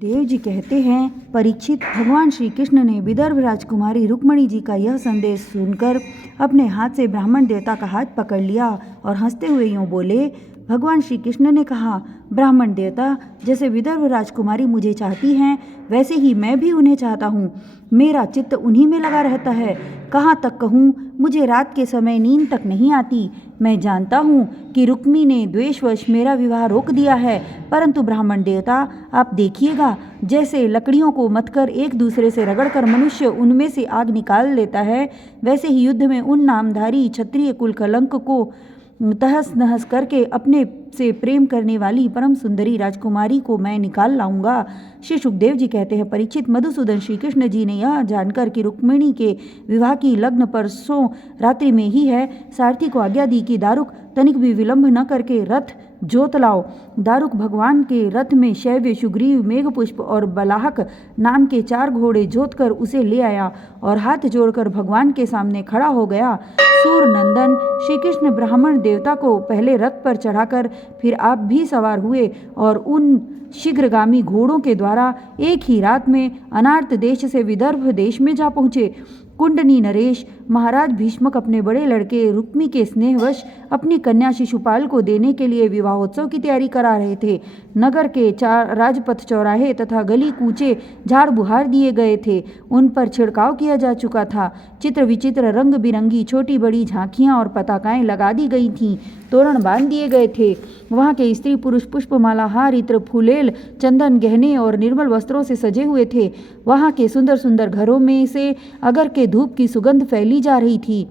देव जी कहते हैं, परीक्षित, भगवान श्री कृष्ण ने विदर्भ राजकुमारी रुक्मिणी जी का यह संदेश सुनकर अपने हाथ से ब्राह्मण देवता का हाथ पकड़ लिया और हंसते हुए यूँ बोले। भगवान श्री कृष्ण ने कहा, ब्राह्मण देवता, जैसे विदर्भ राजकुमारी मुझे चाहती हैं, वैसे ही मैं भी उन्हें चाहता हूँ। मेरा चित्त उन्हीं में लगा रहता है। कहाँ तक कहूँ, मुझे रात के समय नींद तक नहीं आती। मैं जानता हूँ कि रुक्मी ने द्वेषवश मेरा विवाह रोक दिया है, परंतु ब्राह्मण देवता, आप देखिएगा, जैसे लकड़ियों को मथकर एक दूसरे से रगड़कर मनुष्य उनमें से आग निकाल लेता है, वैसे ही युद्ध में उन नामधारी क्षत्रिय कुल कलंक को तहस नहस करके अपने से प्रेम करने वाली परम सुंदरी राजकुमारी को मैं निकाल लाऊंगा। श्री सुखदेव जी कहते हैं, परीक्षित, मधुसूदन श्री कृष्ण जी ने यह जानकर कि रुक्मिणी के विवाह की लग्न परसों रात्रि में ही है, सारथी को आज्ञा दी कि दारुक तनिक भी विलंब न करके रथ जोत लाओ। दारुक भगवान के रथ में शैव्य, सुग्रीव, मेघपुष्प और बलाहक नाम के 4 घोड़े जोत कर उसे ले आया और हाथ जोड़कर भगवान के सामने खड़ा हो गया। सूरनंदन श्री कृष्ण ब्राह्मण देवता को पहले रथ पर चढ़ाकर फिर आप भी सवार हुए और उन शीघ्रगामी घोड़ों के द्वारा एक ही रात में अनार्त देश से विदर्भ देश में जा पहुँचे। कुंडनी नरेश महाराज भीष्मक अपने बड़े लड़के रुक्मी के स्नेहवश अपनी कन्या शिशुपाल को देने के लिए विवाहोत्सव की तैयारी करा रहे थे। नगर के 4 राजपथ चौराहे तथा गली कूचे झाड़ बुहार दिए गए थे, उन पर छिड़काव किया जा चुका था। चित्र विचित्र रंग बिरंगी छोटी बड़ी झांकियाँ और पताकाएं लगा दी गई थीं, तोरण बांध दिए गए थे। वहाँ के स्त्री पुरुष पुष्पमाला, हार, इत्र, फूलेल, चंदन, गहने और निर्मल वस्त्रों से सजे हुए थे। वहाँ के सुंदर सुंदर घरों में से अगर के धूप की सुगंध फैली जा रही थी।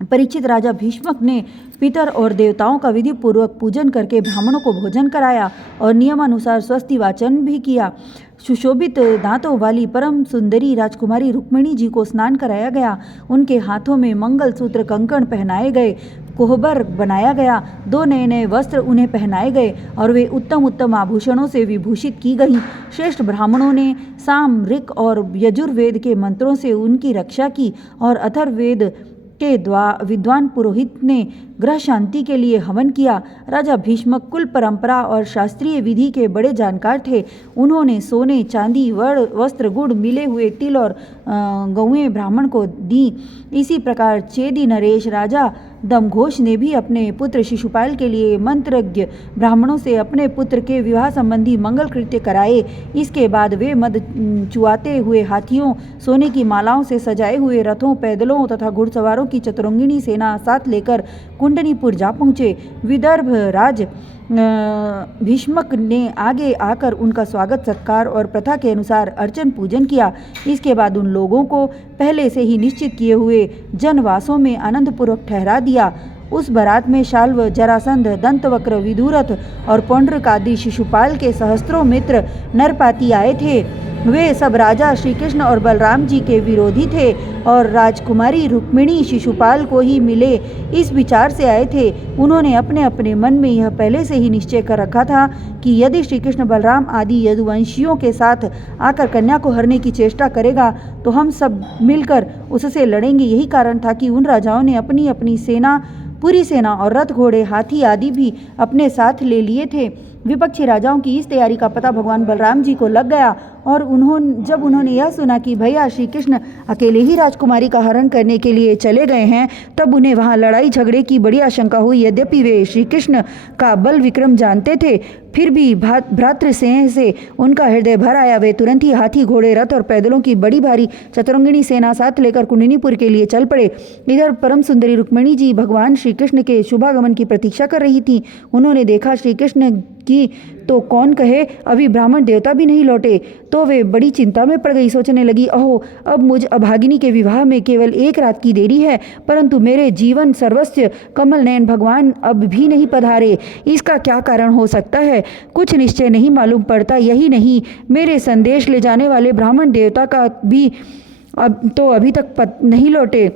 परीक्षित, राजा भीष्मक ने पितर और देवताओं का विधि पूर्वक पूजन करके ब्राह्मणों को भोजन कराया और नियमानुसार स्वस्ति वाचन भी किया। सुशोभित दांतों वाली परम सुंदरी राजकुमारी रुक्मिणी जी को स्नान कराया गया। उनके हाथों में मंगलसूत्र, कंकण पहनाए गए, कोहबर बनाया गया, 2 नए नए वस्त्र उन्हें पहनाए गए और वे उत्तम उत्तम आभूषणों से विभूषित की गईं। श्रेष्ठ ब्राह्मणों ने साम, ऋक और यजुर्वेद के मंत्रों से उनकी रक्षा की और अथर्ववेद के विद्वान पुरोहित ने ग्रह शांति के लिए हवन किया। राजा भीष्मक कुल परंपरा और शास्त्रीय विधि के बड़े जानकार थे। उन्होंने सोने, चांदी, वस्त्र, गुड़, मिले हुए तिल और गौएं ब्राह्मण को दी। इसी प्रकार चेदी नरेश राजा दमघोष ने भी अपने पुत्र शिशुपाल के लिए मंत्रज्ञ ब्राह्मणों से अपने पुत्र के विवाह संबंधी मंगल कृत्य कराए। इसके बाद वे मद चुआते हुए हाथियों, सोने की मालाओं से सजाए हुए रथों, पैदलों तथा घुड़सवारों की चतुरंगिणी सेना साथ लेकर कुंडनीपुर जा पहुँचे। विदर्भ राज भीष्मक ने आगे आकर उनका स्वागत सत्कार और प्रथा के अनुसार अर्चन पूजन किया। इसके बाद उन लोगों को पहले से ही निश्चित किए हुए जनवासों में आनंदपूर्वक ठहरा दिया। उस बारात में शाल्व, जरासंध, दंतवक्र, विदुरथ और पौंड्रक आदि शिशुपाल के सहस्त्रों मित्र नरपाती आए थे। वे सब राजा श्री कृष्ण और बलराम जी के विरोधी थे और राजकुमारी रुक्मिणी शिशुपाल को ही मिले, इस विचार से आए थे। उन्होंने अपने अपने मन में यह पहले से ही निश्चय कर रखा था कि यदि श्री कृष्ण बलराम आदि यदुवंशियों के साथ आकर कन्या को हरने की चेष्टा करेगा तो हम सब मिलकर उससे लड़ेंगे। यही कारण था कि उन राजाओं ने अपनी अपनी सेना, पूरी सेना और रथ, घोड़े, हाथी आदि भी अपने साथ ले लिए थे। विपक्षी राजाओं की इस तैयारी का पता भगवान बलराम जी को लग गया और जब उन्होंने यह सुना कि भैया श्री कृष्ण अकेले ही राजकुमारी का हरण करने के लिए चले गए हैं, तब उन्हें वहां लड़ाई झगड़े की बड़ी आशंका हुई। यद्यपि वे श्री कृष्ण का बल विक्रम जानते थे, फिर भी भ्रातृ स्नेह से उनका हृदय भर आया। वे तुरंत ही हाथी, घोड़े, रथ और पैदलों की बड़ी भारी चतुरंगिणी सेना साथ लेकर कुंडनीपुर के लिए चल पड़े। इधर परम सुंदरी रुक्मिणी जी भगवान श्री कृष्ण के शुभागमन की प्रतीक्षा कर रही थी। उन्होंने देखा श्री कृष्ण की तो कौन कहे, अभी ब्राह्मण देवता भी नहीं लौटे, तो वे बड़ी चिंता में पड़ गई। सोचने लगी, अहो, अब मुझ अभागिनी के विवाह में केवल 1 रात की देरी है, परंतु मेरे जीवन सर्वस्व कमल नयन भगवान अब भी नहीं पधारे। इसका क्या कारण हो सकता है, कुछ निश्चय नहीं मालूम पड़ता। यही नहीं, मेरे संदेश ले जाने वाले ब्राह्मण देवता का भी अभी तक नहीं लौटे।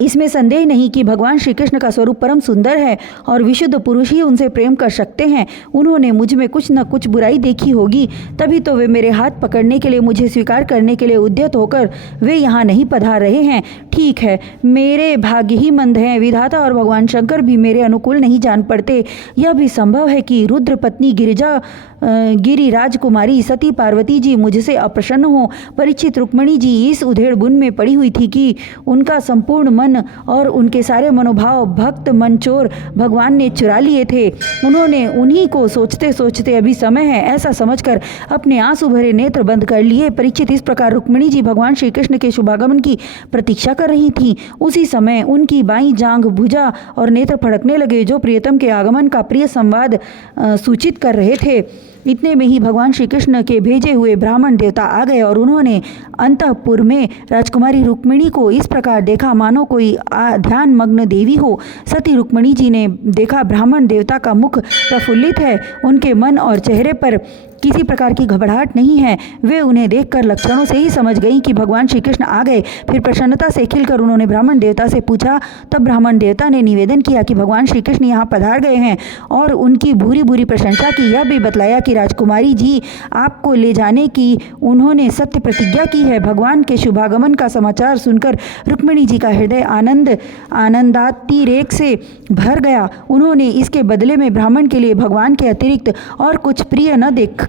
इसमें संदेह नहीं कि भगवान श्री कृष्ण का स्वरूप परम सुंदर है और विशुद्ध पुरुष ही उनसे प्रेम कर सकते हैं। उन्होंने मुझ में कुछ न कुछ बुराई देखी होगी, तभी तो वे मेरे हाथ पकड़ने के लिए, मुझे स्वीकार करने के लिए उद्यत होकर वे यहाँ नहीं पधार रहे हैं। ठीक है, मेरे भाग्य ही मंद हैं। विधाता और भगवान शंकर भी मेरे अनुकूल नहीं जान पड़ते। यह भी संभव है कि रुद्र पत्नी गिरिजा गिरिराज कुमारी सती पार्वती जी मुझसे अप्रसन्न हो। परीक्षित रुक्मिणी जी इस उधेड़ बुन में पड़ी हुई थी कि उनका संपूर्ण मन और उनके सारे मनोभाव भक्त मनचोर भगवान ने चुरा लिए थे। उन्होंने उन्हीं को सोचते सोचते अभी समय है ऐसा समझकर अपने आंसू भरे नेत्र बंद कर लिए। परीक्षित इस प्रकार रुक्मिणी जी भगवान श्री कृष्ण के शुभागमन की प्रतीक्षा कर रही थीं। उसी समय उनकी बाईं जांघ, भुजा और नेत्र फड़कने लगे जो प्रियतम के आगमन का प्रिय संवाद सूचित कर रहे थे। इतने में ही भगवान श्री कृष्ण के भेजे हुए ब्राह्मण देवता आ गए और उन्होंने अंतःपुर में राजकुमारी रुक्मिणी को इस प्रकार देखा मानो कोई ध्यान मग्न देवी हो। सती रुक्मिणी जी ने देखा ब्राह्मण देवता का मुख प्रफुल्लित है, उनके मन और चेहरे पर किसी प्रकार की घबराहट नहीं है। वे उन्हें देखकर लक्षणों से ही समझ गईं कि भगवान श्री कृष्ण आ गए। फिर प्रसन्नता से खिलकर उन्होंने ब्राह्मण देवता से पूछा। तब ब्राह्मण देवता ने निवेदन किया कि भगवान श्री कृष्ण यहाँ पधार गए हैं और उनकी भूरी भूरी प्रशंसा की। यह भी बतलाया कि राजकुमारी जी आपको ले जाने की उन्होंने सत्य प्रतिज्ञा की है। भगवान के शुभागमन का समाचार सुनकर रुक्मिणी जी का हृदय आनंदातिरेक से भर गया। उन्होंने इसके बदले में ब्राह्मण के लिए भगवान के अतिरिक्त और कुछ प्रिय न देखकर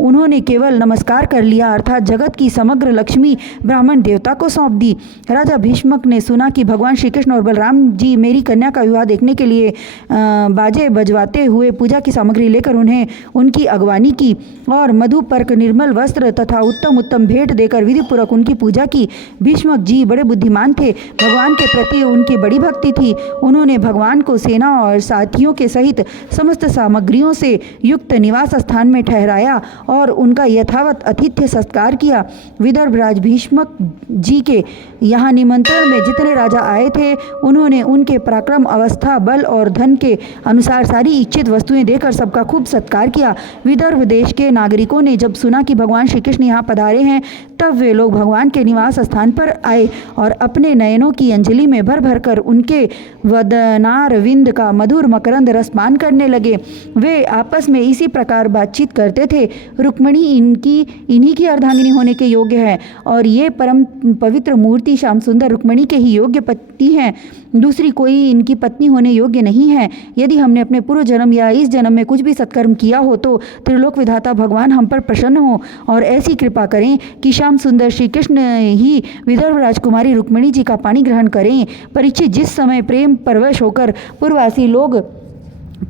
उन्होंने केवल नमस्कार कर लिया, अर्थात जगत की समग्र लक्ष्मी ब्राह्मण देवता को सौंप दी। राजा भीष्मक ने सुना कि भगवान श्री कृष्ण और बलराम जी मेरी कन्या का विवाह देखने के लिए बाजे बजवाते हुए पूजा की सामग्री लेकर उन्हें उनकी अगवानी की और मधुपर्क, निर्मल वस्त्र तथा उत्तम उत्तम भेंट देकर विधिपूर्वक उनकी पूजा की। भीष्मक जी बड़े बुद्धिमान थे, भगवान के प्रति उनकी बड़ी भक्ति थी। उन्होंने भगवान को सेना और साथियों के सहित समस्त सामग्रियों से युक्त निवास स्थान में ठहराया और उनका यथावत आतिथ्य सत्कार किया। विदर्भ राज भीष्मक जी के यहाँ निमंत्रण में जितने राजा आए थे उन्होंने उनके पराक्रम, अवस्था, बल और धन के अनुसार सारी इच्छित वस्तुएं देकर सबका खूब सत्कार किया। विदर्भ देश के नागरिकों ने जब सुना कि भगवान श्री कृष्ण यहाँ पधारे हैं तब वे लोग भगवान के निवास स्थान पर आए और अपने नयनों की अंजलि में भर भर कर उनके वदनारविंद का मधुर मकरंद रसपान करने लगे। वे आपस में इसी प्रकार बातचीत करते थे। रुक्मिणी इन्हीं की अर्धांगिनी होने के योग्य है और ये परम पवित्र मूर्ति श्याम सुंदर रुक्मिणी के ही योग्य पति हैं, दूसरी कोई इनकी पत्नी होने योग्य नहीं है। यदि हमने अपने पूर्व जन्म या इस जन्म में कुछ भी सत्कर्म किया हो तो त्रिलोक विधाता भगवान हम पर प्रसन्न हो और ऐसी कृपा करें कि श्याम सुंदर श्री कृष्ण ही विदर्भ राजकुमारी रुक्मिणी जी का पाणी ग्रहण करें। परीक्षित जिस समय प्रेम परवश होकर पूर्ववासी लोग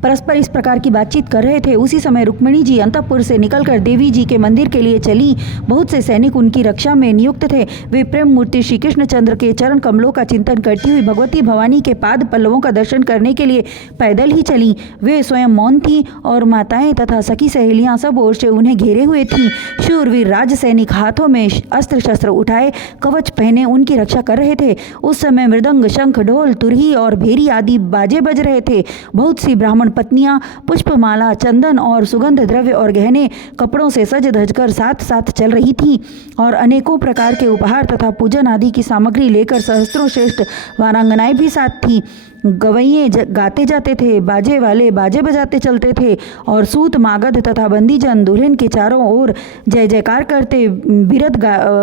परस्पर इस प्रकार की बातचीत कर रहे थे उसी समय रुक्मिणी जी अंतःपुर से निकलकर देवी जी के मंदिर के लिए चली। बहुत से सैनिक उनकी रक्षा में नियुक्त थे। वे प्रेम मूर्ति श्री कृष्णचंद्र के चरण कमलों का चिंतन करती हुई भगवती भवानी के पाद पल्लवों का दर्शन करने के लिए पैदल ही चली। वे स्वयं मौन थी और माताएं तथा सखी सहेलियां सब ओर से उन्हें घेरे हुए थीं। शूरवीर राज सैनिक हाथों में अस्त्र शस्त्र उठाए कवच पहने उनकी रक्षा कर रहे थे। उस समय मृदंग, शंख, ढोल, तुरही और भेरी आदि बाजे बज रहे थे। बहुत सी ब्राह्मण पत्नियां पुष्पमाला, चंदन और सुगंध द्रव्य और गहने कपड़ों से सज धजकर साथ साथ चल रही थीं और अनेकों प्रकार के उपहार तथा पूजन आदि की सामग्री लेकर सहस्त्रों श्रेष्ठ वारांगनाएं भी साथ थीं। गवैये गाते जाते थे, बाजे वाले बाजे बजाते चलते थे और सूत, मागध तथा बंदीजन दुल्हन के चारों ओर जय जयकार करते बिरत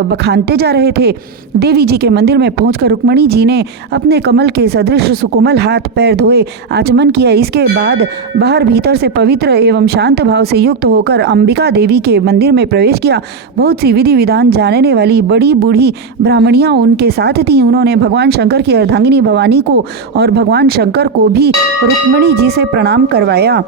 बखानते जा रहे थे। देवी जी के मंदिर में पहुंचकर रुक्मिणी जी ने अपने कमल के सदृश सुकोमल हाथ पैर धोए आचमन किया। इसके बाद बाहर भीतर से पवित्र एवं शांत भाव से युक्त होकर अंबिका देवी के मंदिर में प्रवेश किया। बहुत सी विधि विधान जानने वाली बड़ी बूढ़ी ब्राह्मणियां उनके साथ थीं। उन्होंने भगवान शंकर की अर्धांगिनी भवानी को और भगवान शंकर को भी रुक्मिणी जी से प्रणाम करवाया।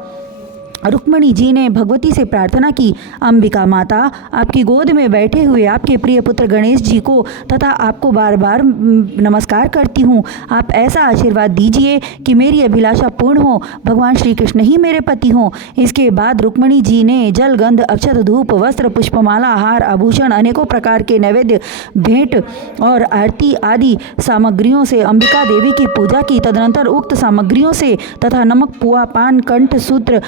रुक्मिणी जी ने भगवती से प्रार्थना की, अंबिका माता, आपकी गोद में बैठे हुए आपके प्रिय पुत्र गणेश जी को तथा आपको बार बार नमस्कार करती हूँ। आप ऐसा आशीर्वाद दीजिए कि मेरी अभिलाषा पूर्ण हो, भगवान श्री कृष्ण ही मेरे पति हों। इसके बाद रुक्मिणी जी ने जल, गंध, अक्षत, धूप, वस्त्र, पुष्पमाला, हार, आभूषण, अनेकों प्रकार के नैवेद्य, भेंट और आरती आदि सामग्रियों से अंबिका देवी की पूजा की। तदनंतर उक्त सामग्रियों से तथा नमक, पुआ, पान, कंठ, सूत्र,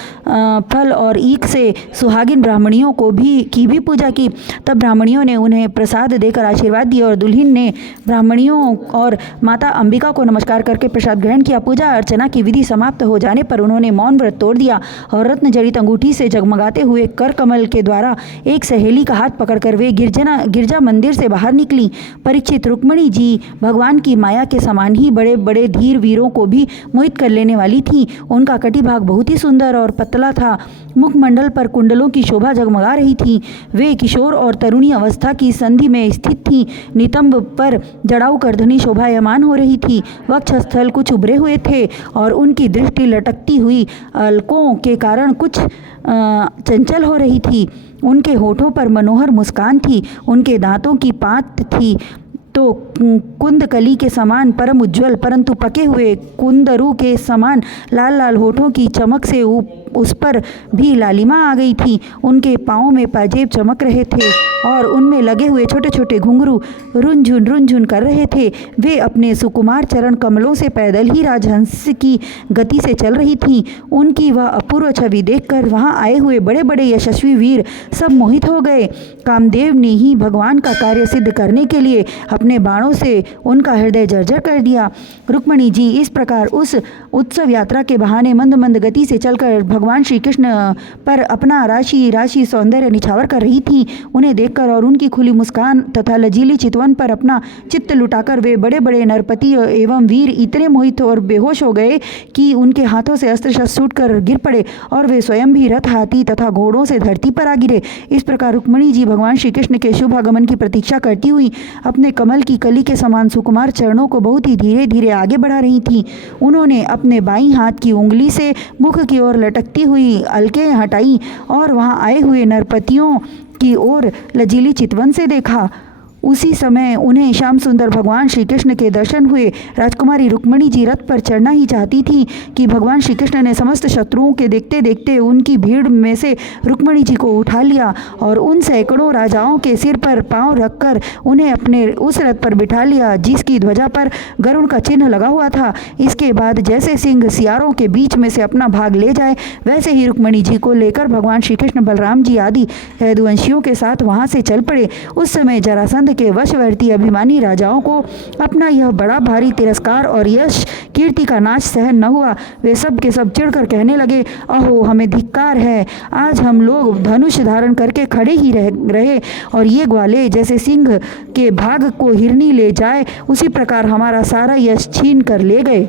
फल और ईख से सुहागिन ब्राह्मणियों को भी पूजा की। तब ब्राह्मणियों ने उन्हें प्रसाद देकर आशीर्वाद दिया और दुल्हन ने ब्राह्मणियों और माता अंबिका को नमस्कार करके प्रसाद ग्रहण किया। पूजा अर्चना की विधि समाप्त हो जाने पर उन्होंने मौन व्रत तोड़ दिया और रत्न जड़ित अंगूठी से जगमगाते हुए कर कमल के द्वारा एक सहेली का हाथ पकड़कर वे गिरजा मंदिर से बाहर निकली। परीक्षित, रुक्मिणी जी भगवान की माया के समान ही बड़े बड़े धीर वीरों को भी मोहित कर लेने वाली थी। उनका कटिभाग बहुत ही सुंदर और पतला चला था। मुखमंडल पर कुंडलों की शोभा जगमगा रही थी। वे किशोर और तरुणी अवस्था की संधि में स्थित थी। नितंब पर जड़ाऊ करधनी शोभायमान हो रही थी। वक्षस्थल कुछ उभरे हुए थे और उनकी दृष्टि लटकती हुई अलकों के कारण कुछ चंचल हो रही थी। उनके होठों पर मनोहर मुस्कान थी। उनके दांतों की पात थी तो कुंदकली के समान परम उज्ज्वल, परंतु पके हुए कुंदरू के समान लाल लाल होठों की चमक से उस पर भी लालिमा आ गई थी। उनके पाँव में पाजेब चमक रहे थे और उनमें लगे हुए छोटे छोटे घुंघरू रुनझुन कर रहे थे। वे अपने सुकुमार चरण कमलों से पैदल ही राजहंस की गति से चल रही थीं। उनकी वह अपूर्व छवि देखकर वहां आए हुए बड़े बड़े यशस्वी वीर सब मोहित हो गए। कामदेव ने ही भगवान का कार्य सिद्ध करने के लिए अपने बाणों से उनका हृदय जर्जर कर दिया। रुक्मिणी जी इस प्रकार उस उत्सव यात्रा के बहाने मंद मंद गति से चलकर भगवान श्री कृष्ण पर अपना राशि राशि सौंदर्य निछावर कर रही थीं। उन्हें देखकर और उनकी खुली मुस्कान तथा लजीली चितवन पर अपना चित्त लुटाकर वे बड़े बड़े नरपति एवं वीर इतने मोहित और बेहोश हो गए कि उनके हाथों से अस्त्र शस्त्र छूटकर गिर पड़े और वे स्वयं भी रथ, हाथी तथा घोड़ों से धरती पर आ गिरे। इस प्रकार रुक्मिणी जी भगवान श्री कृष्ण के शुभ आगमन की प्रतीक्षा करती हुई अपने कमल की कली के समान सुकुमार चरणों को बहुत ही धीरे धीरे आगे बढ़ा रही थीं। उन्होंने अपने बाईं हाथ की उंगली से मुख की ओर लटकती हुई अलकें हटाई और वहां आए हुए नरपतियों की ओर लजीली चितवन से देखा। उसी समय उन्हें श्याम सुंदर भगवान श्री कृष्ण के दर्शन हुए। राजकुमारी रुक्मिणी जी रथ पर चढ़ना ही चाहती थी कि भगवान श्री कृष्ण ने समस्त शत्रुओं के देखते देखते उनकी भीड़ में से रुक्मिणी जी को उठा लिया और उन सैकड़ों राजाओं के सिर पर पांव रखकर उन्हें अपने उस रथ पर बिठा लिया जिसकी ध्वजा पर गरुड़ का चिन्ह लगा हुआ था। इसके बाद जैसे सिंह सियारों के बीच में से अपना भाग ले जाए, वैसे ही रुक्मिणी जी को लेकर भगवान श्री कृष्ण बलराम जी आदि यदुवंशियों के साथ वहां से चल पड़े। उस समय जरासंध के वशवर्ती अभिमानी राजाओं को अपना यह बड़ा भारी तिरस्कार और यश कीर्ति का नाश सहन न हुआ। वे सब के सब चिढ़कर कहने लगे, अहो हमें धिक्कार है। आज हम लोग धनुष धारण करके खड़े ही रहे और ये ग्वाले जैसे सिंह के भाग को हिरनी ले जाए उसी प्रकार हमारा सारा यश छीन कर ले गए।